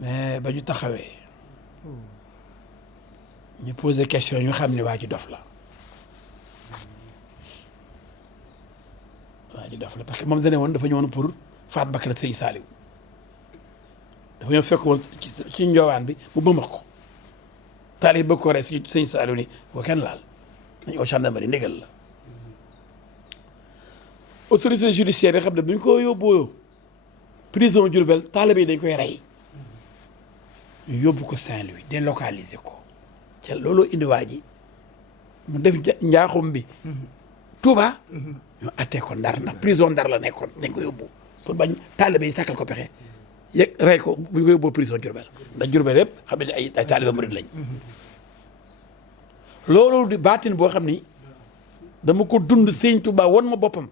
mais ba ñu taxawee ñu posé question ñu xam ne waa ji dof la waa ji dof la parce que moom dane woon dafa ñëwoon pour faat bakkan sëñ Saliou dafa ñëw fekk woon ci njoowaan bi mu bëmax ko taalib bëgg ko rey si sëñ Saliou ni boo kenn laal nañ oo gendarmerie ndigal la autorité judiciaire yi xam ne bu ñu ko yóbboo prison Diourbel taalibe yi dañ koy rey ñu yóbbu ko Saint-Louis délocaliser ko ca looloo indi waa ji mu def njaaxum bi Touba ñu attee ko Ndar ndax prison Ndar la nekkoon dañ ko yóbbu pour bañ taalibe yi sàkkal ko pexe yëg rey ko bu ñu ko yóbboo prison Diourbel ndax Diourbel yëpp xam ne ay taalibe murid lañ loolu di baatin boo xam ni dama ko dund sëñ Touba won ma boppam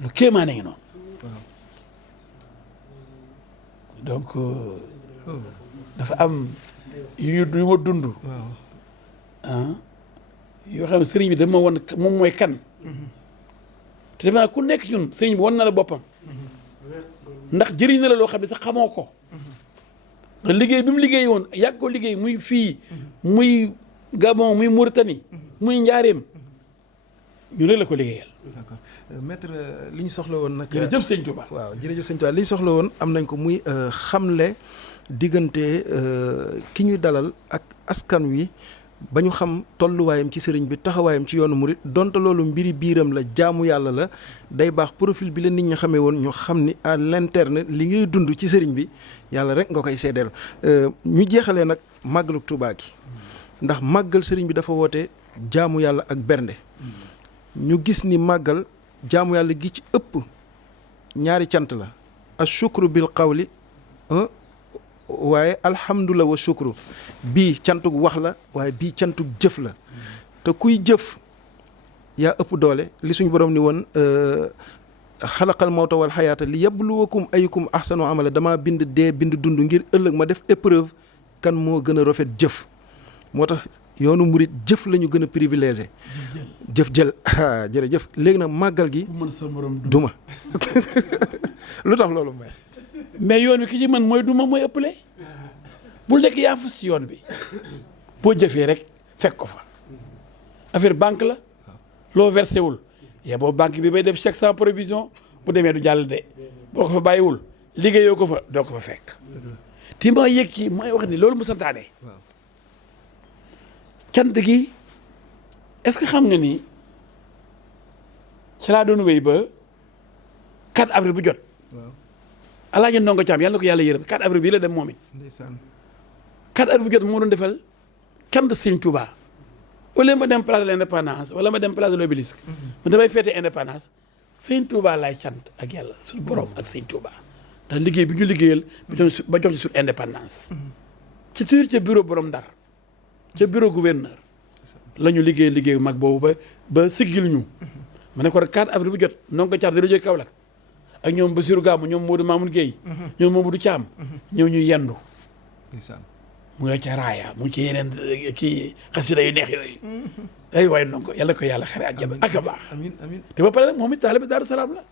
lu kéemaane ngi noonu donc dafa am yu ma dund ah yoo xam ne sëriñ bi dama won moom mooy kan te defe naa ku nekk ñun sëriñ bi won na la boppam ndax jëriñ na la loo xam ne sax xamoo ko ndax liggéey bi mu liggéey woon yàgg ko liggéey muy fii muy Gabon muy Mauritanie muy Njaareem ñu rek la ko liggéeyal. d'accord maître li ñu soxla woon nag. jërëjëf sëñ Touba. waaw jërëjëf sëñ Touba li ñu soxla woon am nañ ko muy xamle diggante ki ñuy dalal ak askan wi ba ñu xam tolluwaayam ci sëriñ bi taxawaayam ci yoonu murit donte loolu mbiri biiram la jaamu yàlla la day baax profil bi la nit ñi xamee woon ñu xam ni à l'interne li ngay dund ci sëriñ bi yàlla rek nga koy seedeel ñu jeexalee nag màggalu Touba gi ndax màggal sëriñ bi dafa woote jaamu yàlla ak bernde ñu gis ni màggal jaamu yàlla gi ci ëpp ñaari cant la ashukru bil qawli waaye alhamdulilah wa shukru bii cantug wax la waaye bii cantug jëf la te kuy jëf yaa ëpp doole li suñ borom ni woon xalaqal mawta wal xayaata li yabluwakum ayukum ahsanu amala dama bind dee bind dund ngir ëllëg ma def épreuve kan moo gën a rafet jëf moo tax yoonu murit jëf la ñu gën a privilégié jëf jël jërëjëf léegi nag màggal gi duma lu tax loolu may mais yoon wi ki ci mën mooy duma mooy ëppale bul nekk yaa fus ci yoon bi boo jëfee rek fekk ko fa affaire banque la loo versé wul yaa boo banque bi bay def chèque sans provision bu demee du jàll de boo ko fa bàyyiwul liggéeyoo ko fa doo ko fa fekk ti ma yëg ci mooy wax ni loolu mu santaane cant gi est-ce que xam nga ni ci laa doon wéy ba 4 avril bu jot alaaji ndongo Caam yàlla na ko yàlla yërëm 4 avril bii la dem moom it 4 avril bu jot moo doon defal cant Sëñ Touba au lieu ma dem place de l'indépendance wala ma dem place de l'obélisque ma damay fêter indépendance Sëñ Touba laay cant ak yàlla suñu borom ak Sëñ Touba ndax liggéey bi ñu liggéeyal ba jox ci suñu indépendance ci tur ca bureau borom Ndar ca bureau gouverneur la ñu liggéey mag boobu ba siggil ñu ma ne ko rek 4 avril bu jot ndongo Caam dina jóge Kaolack ak ñoom Bassirou Gamou ñoom Modou Mamoun Gueye ñoom Mamadou Thiam ñëw ñu yendu mu nga ca raaya mu ngi ci yeneen ci xasida yu neex yooyu ay waaye ndongo yàlla ko yàlla xare ak jaba ak a baax amiin amiin te ba pare nag moom it taalibe Daaru Salaam la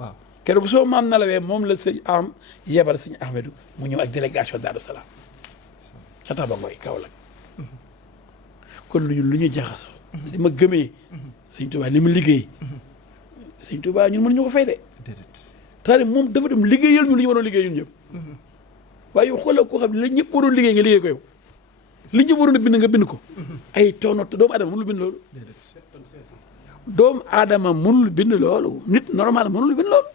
waaw keroog bu soo maam nalawee moom la sëñ am yebal sëñ Ahmedou mu ñëw ak délégation Daaru Salaam ca Taba Ngoy Kaolack kon lu ñu jaxasoo li ma gëmee sëñ Touba li mu liggéey sëñ Touba ñun mënuñu ko fay de c'est-à-dire moom dafa dem liggéeyal ñu li ñu waroon liggéey ñun ñëpp waaye yow xoolal koo xam ne la ñëpp waroon liggéey nga liggéey ko yow li ñëpp waroon a bind nga bind ko ay tonno doomu aadama mënul bind loolu doomu aadama mënul bind loolu nit normal mënul bind loolu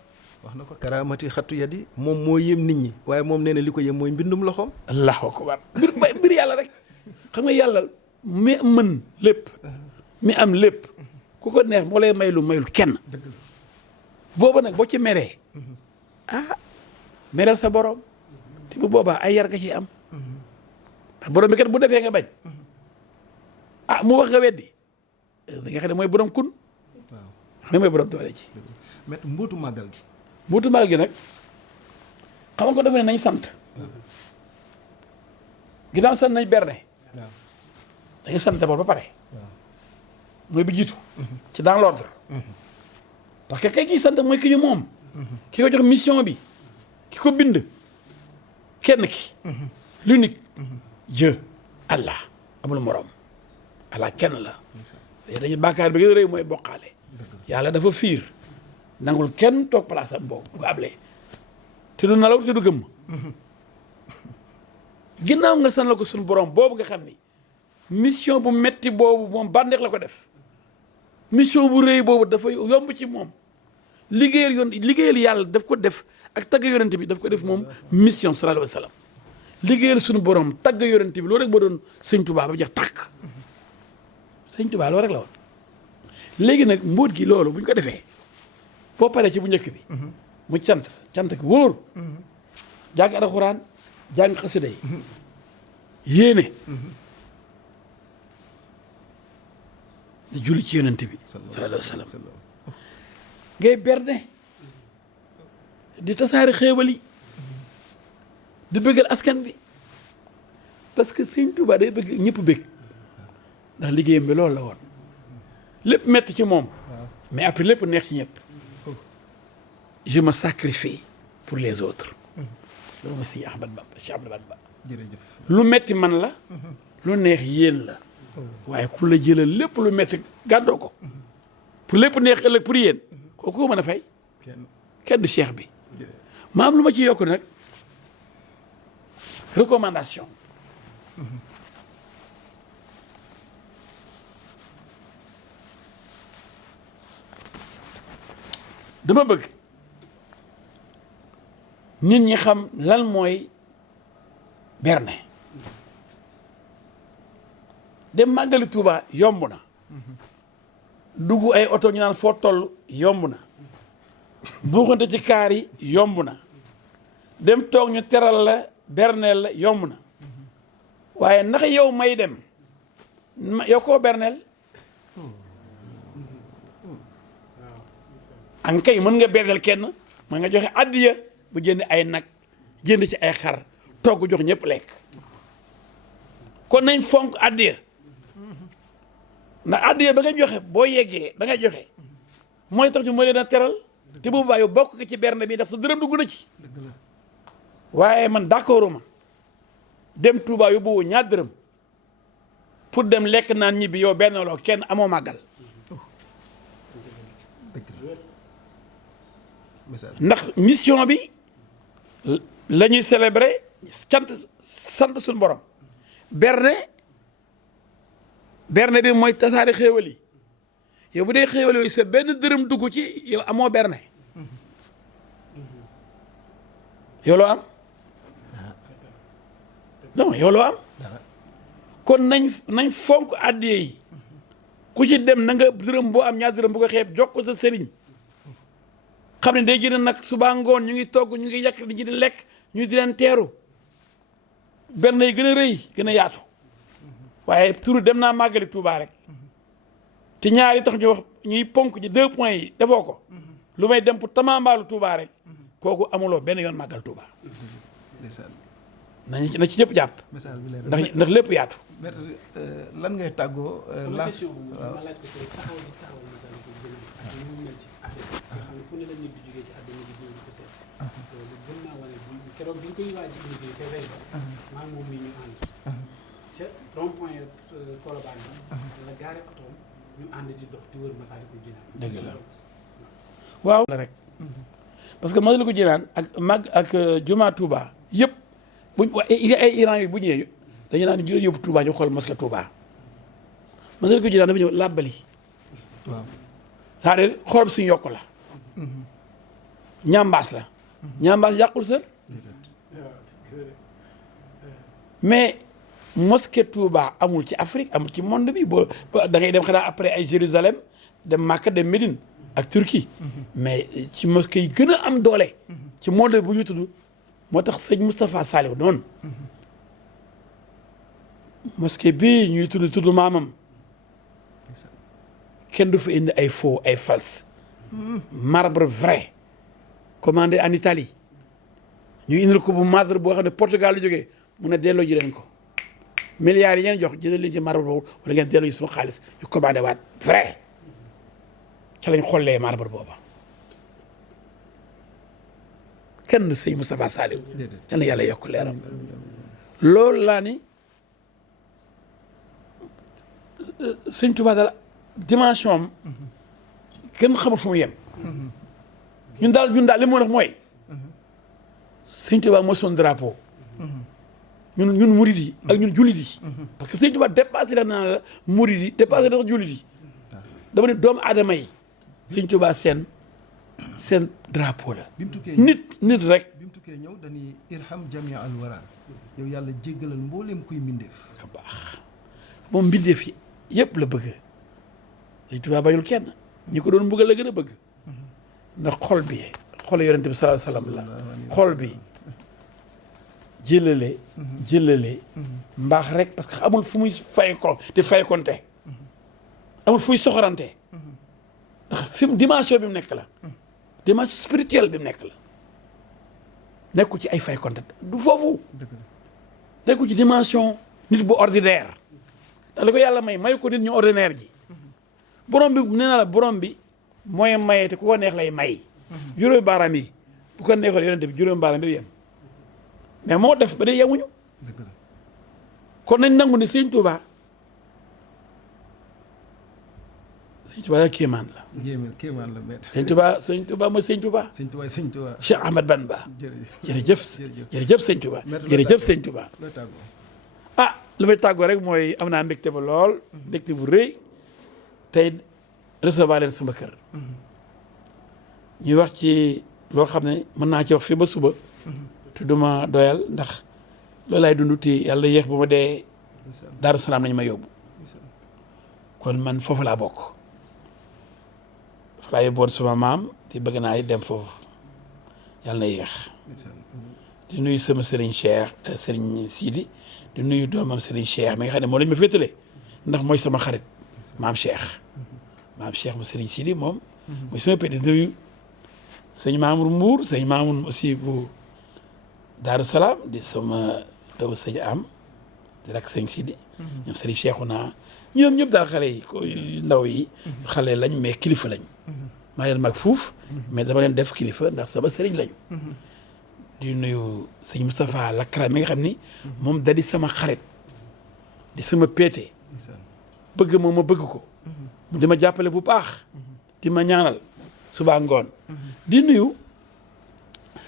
wax na ko karaamati xattu yadi moom moo yëm nit ñi waaye moom nee na li ko yëm mooy mbindum loxoom allahu akbar mbir yàlla rek xam nga yàlla mi mën lépp mi am lépp ku ko neex moo lay maylu mayul kenn booba nag boo ci meree mereel sa borom te bu boobaa ay yar nga ciy am ndax borom bi kat bu defee nga bañ mu wax nga weddi da nga xam ne mooy borom kun waaw xam ne mooy borom doole ji mais mbootu màggal gi mbuutu magal gi nag xam nga ko dafa ne nañ sant ginnaaw sant nañ berne waaw dañu sant d'abord ba pare waaw mooy bi jiitu ci dans l'ordre parce que kay kii sant mooy ki ñu moom ki ko jox mission bi ki ko bind kenn ki l'unique Dieu Allah amul morom Allah kenn la dañu bàkkaar bi gën a rëy mooy bokkaale yàlla dafa fiir nangul kenn toog place am boobu bu ko ablee te du nalaw te du gëmm ginnaaw nga san la ko suñu borom boobu nga xam ni mission bu metti boobu moom bànneex la ko def mission bu rëy boobu dafa yomb ci moom liggéeyal yàlla daf ko def ak tagg yonent bi daf ko def moom mission sallallahu alayhi wa sallam liggéeyal suñu borom tagg yonent bi loolu rek ba doon sëñ Tuubaa ba jeex tàkk sëñ Tuubaa loolu rek la woon léegi nag mbóot gi loolu bu ñu ko defee boo paree ci bu njëkk bi mu cant gi wóor jàng alxuraan jàng xasida yi yéene di julli ci yonent bi sallallahu alayhi wa sallam ngay berne di tasaari xéewal yi di bëggal askan bi parce que sëñ Tuubaa day bëgg ñëpp bëgg ndax liggéeyam bi loolu la woon lépp metti ci moom mais après lépp neex ci ñëpp je me sacrifie pour les autres loolu mooy sëñ Ahmad Bamba Cheikh Ahmad Bamba jërëjëf lu metti man la lu neex yéen la waaye ku la jëlal lépp lu metti gàddoo ko pour lépp neex ëllëg pour yéen kooku ko mën a fay kenn du cheikh bi ma am lu ma ci yokk nag recommandation dama bëgg nit ñi xam lan mooy berne dem màggali Tuuba yomb na dugg ay oto ñu naan foo toll yomb na buuxante ci kaar yi yomb na dem toog ñu teral la berneel la yomb na waaye ndax yow may dem yow koo berneel an kay mën nga berneel kenn mën nga joxe addiya bu jënd ay nag jënd ci ay xar togg jox ñëpp lekk kon nañ fonk addiya ndax addiya ba nga joxe boo yeggee da nga joxe mooy tax ñu mën leen a teral te bu boobaa yow bokk ko ci berne bi ndax sa dërëm dugg na ci waaye man d'accord ma dem Touba yóbbu woo ñaar dërëm pour dem lekk naan ñibbi yow benn loo kenn amoo màggal ndax mission bi la ñuy célébrer sant suñu borom berne bi mooy tasaare xéewal yi yow bu dee xéewal yooyu sa benn dërëm dugg ci yow amoo berne yow loo am non yow loo am kon nañ fonk addiya yi ku ci dem na nga dërëm boo am ñaar dërëm bu ko xeeb jox ko sa sëriñ xam ne day gën a nag suba ngoon ñu ngi togg ñu ngi yàq di di lekk ñu di leen teeru benn yi gën a rëy gën a yaatu waaye turu dem naa màggali Touba rek te ñaari tax ñu wax ñuy ponk ci 2 points yi defoo ko lu may dem pour tamambaalu Touba rek kooku amuloo benn yoon màggal Touba na ci ñëpp jàpp ndax lépp yaatu lan ngay tàggoo sama question bu ma laaj ko taxaw fu ne la nit di jógee ci àdduna bi di ko seet si loolu gën naa wane keroog bi ñu koy waaj a liggéey te rey ba maa moom mi ñu ànd ca rond point Colobane bi la gaare otoom ñu ànd di dox di wër Massalikul Jinaan dëgg la waaw la rek parce que Massalikul Jinaan ak Juma Touba yëpp buñ ay Iran yi bu ñëwee dañu naan ñu yóbbu Touba ñu xool mosquée Touba Massalikul Jinaan dafa ñëw làbbali waaw c'est-à-dire xorob suñu yokk la ñambaas la ñambaas yàqul sër mais mosquée Touba amul ci Afrique amul ci monde bi boo da ngay dem xanaa après ay Jérusalem dem Makka dem Médine ak Turquie mais ci mosquée yi gën a am doole ci monde bu ñu tudd moo tax sëñ Moustapha Saliou noonu mosquée bii ñuy tudd maamam kenn du fa indi ay faux ay fals marbre vrai commandé en Italie ñu indil ko bu marbre boo xam ne Portugal la jógee mun a delloo ji leen ko milliards yi ngeen jox jëlee leen ci marbre boobu wala ngeen delloo ji suma xaalis ñu commandé waat vrai ca lañ xollee marbre booba kenn sëñ Moustapha Saliou yal na yàlla yokk leeram loolu laa ni sëñ Tuubaa daal dimension am kenn xamul fu mu yem ñun daal li mu wax mooy sëñ Tuubaa mooy son drapeau ñun murid yi ak ñun jullit yi parce que sëñ Tuubaa dépassé na la murid yi dépassé na sax jullit yi dama ne doomu aadama yi sëñ Tuubaa seen drapeau la nit rek bi mu tukkee ñëw dañuy irham jamia al wara yow yàlla jéggalal mbooleem kuy mbindeef ka baax moom mbindeef yi yëpp la bëgg sëñ Tuubaa bayul kenn ñi ko doon bëgg la gën a bëgg ndax xol yonente bi sallallahu alayhi wasallam la xol bi jëlale mbaax rek parce que amul fu muy fay konte amul fuy soxorante ndax fi mu dimension bi mu nekk la dimension spirituelle bi mu nekk la nekku ci ay fay konte du foofu nekku ci dimension nit bu ordinaire ndax li ko yàlla may ko nit ñu ordinaire ji borom bi nee na la borom bi mooy maye te ku ko neex lay may juróomi baaraam yi bu ko neexoon yonente bi juróomi baaraam bi yem mais moo def ba dee yemuñu kon nañ nangu ni sëñ Tuubaa kéemaan la sëñ Tuubaa mooy sëñ Tuubaa Cheikh Ahmad Bamba jërëjëf sëñ Tuubaa jërëjëf sëñ Tuubaa ah lu may tàggoo rek mooy am naa mbégte ba lool mbégte bu rëy tey recevoir leen sama kër ñuy wax ci loo xam ne mën naa ci wax fii ba suba te duma doyal ndax loolu laay dund ti yàlla yéex bu ma dee Daaru Salaam lañ ma yóbbu kon man foofu laa bokk dafa laa yóbboon sama maam te bëgg naa dem foofu yàlla na yéex di nuyu sama Serigne Cheikh Serigne Sidi di nuyu doomam Serigne Cheikh mi nga xam ne moom lañ ma féetale ndax mooy sama xarit maam Cheikh mu Serigne Sidi moom mooy sama pét di nuyu sëñ Mamour Mbour sëñ Mamour aussi bu Daaru Salaam di sama doomu sëñ am di rak sëñ Sidi ñoom Serigne Cheikhouna ñoom ñëpp daal xale yi ko ndaw yi xale lañ mais kilifa lañ maa leen mag fuuf mais dama leen def kilifa ndax sama sëriñ lañu di nuyu sëñ Moustapha Lakra mi nga xam ni moom da di sama xarit di sama péete bëgg moom ma bëgg ko mu di ma jàppale bu baax di ma ñaanal suba ngoon di nuyu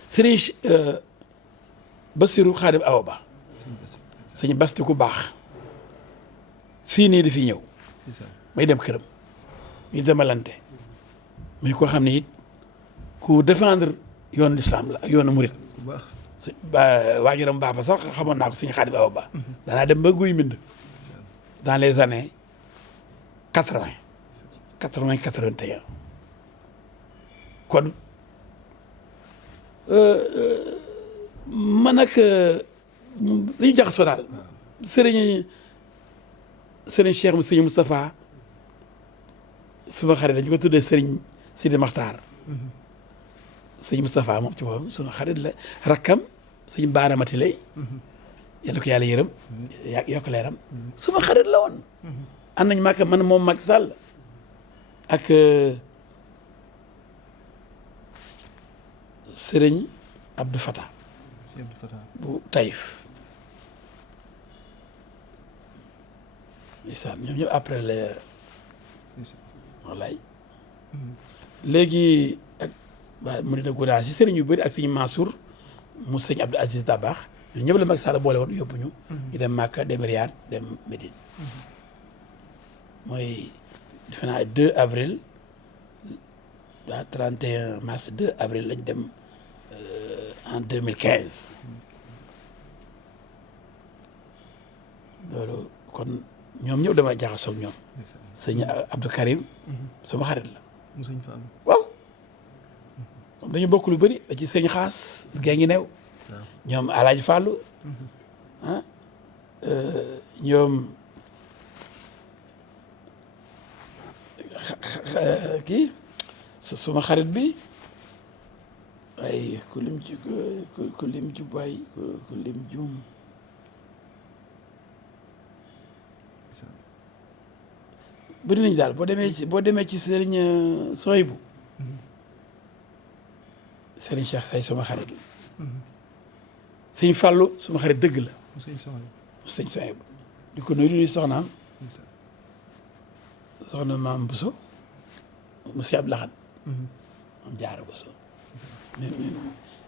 sëriñ Bassirou Khadim Awa Ba sëñ Basti ku baax fii nii di fi ñëw may dem këram ñu demalante muy ko xam ne it ku défendre yoonu l'islam la ak yoonu murit waajuram baax ba sax xamoon naa ko sëñ Khadim Awa Ba danaa dem ba guy mbind dans les années 81 kon man nag dañu jaxasoo daal sëriñ Cheikh mu sëriñ Moustapha suma xarit dañu ko tuddee sëriñ Sidi Maxtaar sëriñ Moustapha moom ci boppam suma xarit la rakkam sëriñ Baaramati lay yàlla ko yàlla yërëm yokk leeram suma xarit la woon ànd nañ maaka man moom Macky Sall ak sëriñ Abdou Fatah bu Taïf ndeysaan ñoom ñëpp après la wallaay léegi ak waa mu dina Gouda si sëriñ yu bëri ak sëñ Mansour mu sëñ Abdou Aziz Dabakh ñun ñëpp la Macky Sall boole woon yóbbu ñu dem Màkka dem Riyad dem Médine mooy defe naa 2 avril waa 31 mars 2 avril lañ dem en 2015 loolu kon ñoom ñëpp dama jaxasoo ak ñoom sëñ Abdou Karim sama xarit la waaw moom dañu bokk lu bëri da ci sëñ Xaas gée ngi neew ñoom Alaaji Fàllu ah ñoom kii suma xarit bi ay ku lim jum waay ku lim jum bëri nañu daal boo demee ci sëriñ Soyibu sëriñ Cheikh Say suma xarit la sëñ Fàllu suma xarit dëgg la sëñ Soyibu di ko nuyu di nuyu soxnaam soxna maam Bousso monsieur Abdou Lahad moom Jaara Bousso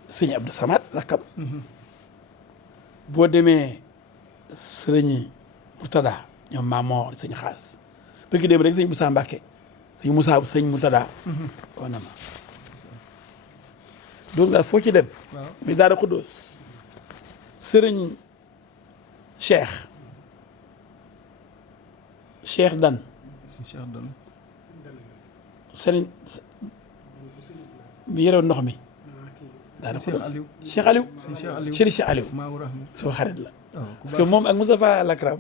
sëñ Abdou Samad rakkam boo demee sëriñ Murtada ñoom Maamoor sëñ Xaas bëgg dem rek sëñ Moussa Mbàkke sëñ Murtada wana ma donc daal foo ci dem mi Daara Xuddoos sëriñ Cheikh Dan sëriñ mi yore ndox mi Daara Xuddoos Cheikh Aliou suma xarit la parce que moom ak Moustapha Lakram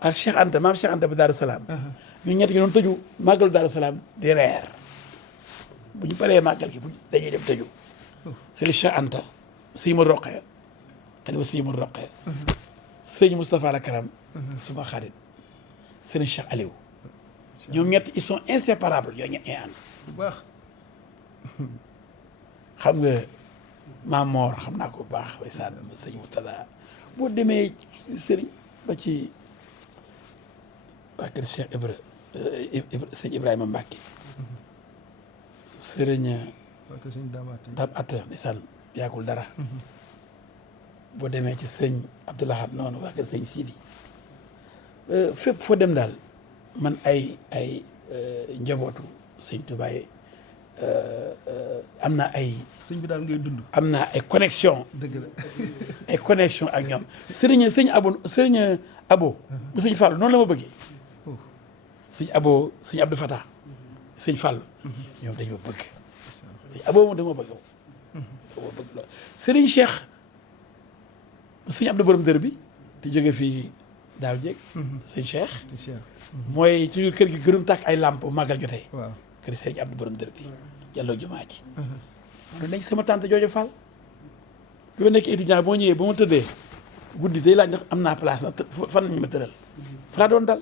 ak Cheikh Anta maam Cheikh Anta bu Daaru Salaam ñu ñett ñu doon tëju màggalu Daaru Salaam di reer bu ñu paree màggal gi dañuy dem tëju sëriñ Cheikh Anta sëñ mu roqee xane ba sëñ mu roqee sëñ Moustapha Lakram suma xarit sëriñ Cheikh Aliou ñoom ñett ils sont inséparables yooyu ñett ñooy ànd bu baax xam nga Maam Moor xam naa ko bu baax way saan sëñ Mourtada boo demee sëriñ ba ci waa kër Cheikh sëñ Ibrahima Mbacke sëriñ Dame Atta ndeysaan yàggul dara boo demee ci sëñ Abdou Lahad noonu waa kër sëñ Sidi fépp foo dem daal man ay njabootu sëñ Tuubaa am na ay sëñ bi daal ngay dund am na ay connexion dëgg la ay connexion ak ñoom sëñ abo bu sëñ Fallou noonu la ma bëggee sëñ Abdou Fatah sëñ Fallou ñoom dañ ma bëgg sëñ abo moom dama bëgg lool sëriñ Cheikh sëñ Abdou borom dër bi di jóge fii daaw jéeg sëñ Cheikh mooy toujours kër gi gërëm tàkk ay làmp màggal jotee waaw kër sëriñ Abdou borom dër bi jàlloo jumaa ji moom nekk sama tante joojo Fall bi ma nekk étudiant boo ñëwee ba ma tëddee guddi day laaj ndax am naa place na fan nañu ma tëral fa doon dal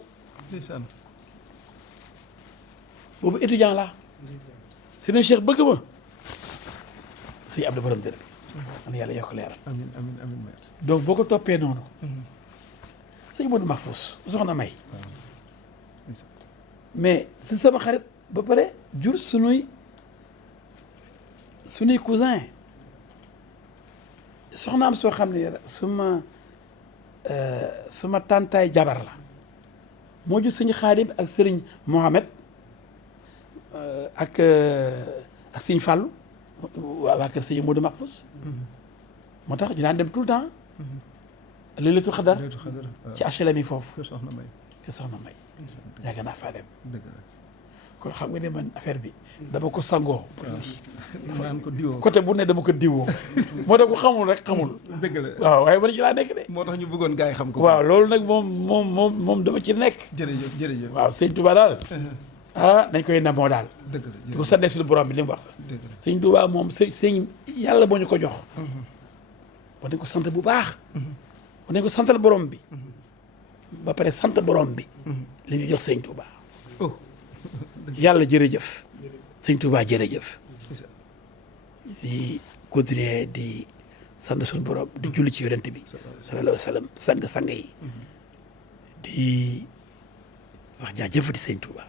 boobu étudiant laa sëriñ Cheikh bëgg ma sëriñ Abdou borom dër bi man yàlla yokk leeral amiin donc boo ko toppee noonu sëñ Modou Mahfous soxna May mais si sama xarit ba pare jur sunuy cousin soxnaam soo xam ne suma tàntaay jabar la moo jur sëñ Xaadim ak sëriñ Mohamed ak sëñ Fallou waa kër sëñ Modou Mahfous moo tax ñu daan dem tout le temps Laylatul Qadar ci HLM yi foofu kër Soxna May yàgg naa faa dem kon xam nga ne man affaire bi dama ko sangoo côté bu ne dama ko diwoo moo tax ko xamul rek xamul dëgg la waaw waaye man ci laa nekk de moo tax ñu bëggoon gars yi xam ko waaw loolu nag moom dama ci nekk jërëjëf waaw sëñ Touba daal dañ koy namoo daal dëgg la di ko sàddee suñu borom bi li mu wax sëñ Touba moom sëñ yàlla moo ñu ko jox war nañ ko sant bu baax war nañ ko santal borom bi ba pare sant borom bi li ñu jox sëñ Touba yàlla jërëjëf sëñ Touba jërëjëf di continuer di sant suñu borom di julli ci yonent bi sallallahu alayhi wa sallam sang yi di wax jaajëf di sëñ Touba